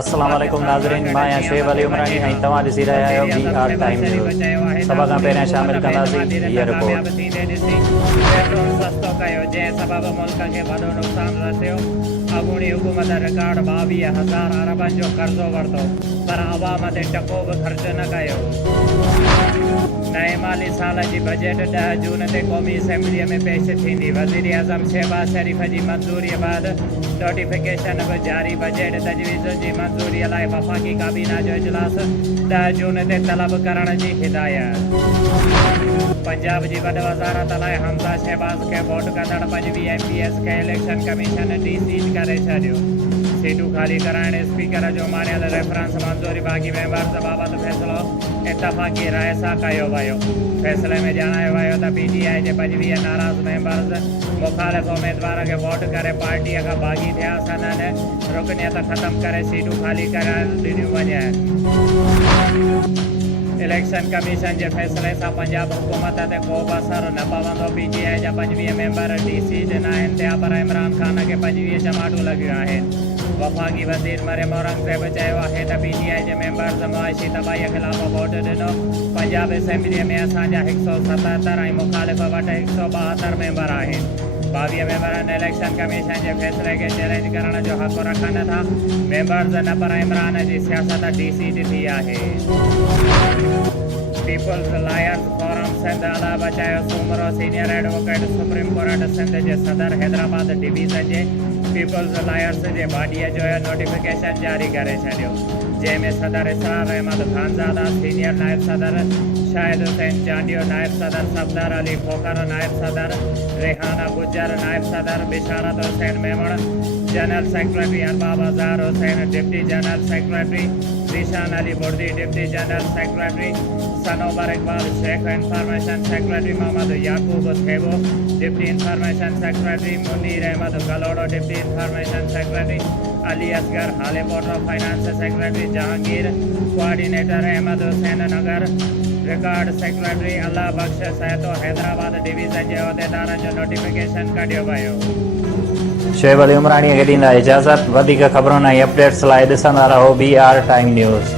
अस्सलाम वालेकुम नाज़रीन, मां आहियां शुएब अली उमरानी ऐं तव्हां ॾिसी रहिया आहियो BR टाइम न्यूज़। सभ खां पहिरियां शामिल कंदासीं हीअ रिपोर्ट। पेट्रोल सस्तो कयो जंहिं सबबि मुल्क खे वॾो नुक़सान रसियो। अॻूणी हुकूमत रिकॉर्ड 22,000 अरबनि जो कर्ज़ो वरितो पर अवाम ते टको बि ख़र्च न कयो। नए माली साल जी बजट 10 जून ते क़ौमी असेंबलीअ में पेश थींदी। वज़ीर आज़म शहबाज़ शरीफ़ जी मंज़ूरीअ बैदि नोटिफिकेशन बि जारी। बजट तजवीज़ जी मंज़ूरीअ लाइ वफ़ाक़ी काबीना जो इजलास 10 जून ते तलब करण जी हिदायत। पंजाब जी वॾ वज़ारत लाइ हमज़ा शहबाज़ खे वोट कंदड़ 25 MPs खे इलेक्शन कमीशन डी-सीट करे छॾियो। सीटूं ख़ाली कराइण स्पीकर जो माणियल रेफरेंस मंज़ूरी बाक़ी मेंबर्स बाबति फ़ैसिलो इतफ़ाक़ी राय सां कयो वियो। फ़ैसिले में ॼाणायो वियो त PTI जे 25 नाराज़ मेंबर्स मुख़ालिफ़ उम्मीदवार खे वोट करे पार्टीअ खां बाग़ी थिया सननि रुकनियत ख़तमु करे सीटूं ख़ाली कराइण ॾिनियूं वञनि। इलेक्शन कमीशन जे फ़ैसिले सां पंजाब हुकूमत ते को बि असरु न पवंदो। PTI जा 25 मेंबर डी-सीट न आहिनि थिया पर इमरान ख़ान खे 25 जमातूं लॻियूं आहिनि। वफ़ाक़ी वज़ीर मरियम औरंगज़ेब चयो आहे त PTI जे मेंबर्स मुआशी तबाहीअ ख़िलाफ़ वोट ॾिनो। पंजाब असेंबलीअ में असांजा 177 ऐं मुख़ालिफ़ वटि 172 मेंबर आहिनि। 22 मेंबरनि इलेक्शन कमीशन जे फ़ैसिले खे चैलेंज करण जो हक़ रखनि था। मेंबर्स न पर इमरान जी सियासत डी-सीट थी आहे। Peoples lawyers forum Sindh Allah Bachayo Soomro senior advocate supreme court Sindh जे सदर हैदराबाद डिवीज़न जे पीपल्स लॉयर्स जे बॉडीअ जो नोटिफिकेशन जारी करे छॾियो जंहिंमें सदर इसरार अहमद खानज़ादा, सीनियर नायब सदर शाहिद हुसैन चांडियो, नायब सदर सफदर अली खोखर, नायब सदर रेहाना गुज्जर, नायब सदर Basharat Hussain Memon, general secretary Arbab Azhar Hussain, deputy general secretary Zeeshan Ali Burdi, deputy general secretary Sanobar Iqbal Shaikh, information secretary Muhammad Yaqoob Thebo, deputy information secretary Munir Ahmed Galodo, deputy information secretary Ali Asghar, हाले board of finance secretary Jahangir, coordinator Ahmed Hussain Nagar, record secretary Allah Bakhsh Sahto Hyderabad division जे उहिदेदारनि जो नोटिफिकेशन कढियो वियो। शुएब अली उमरानी खे ॾींदा इजाज़त। वधीक ख़बरुनि ऐं अपडेट्स लाइ ॾिसंदा रहो BR टाइम न्यूज़।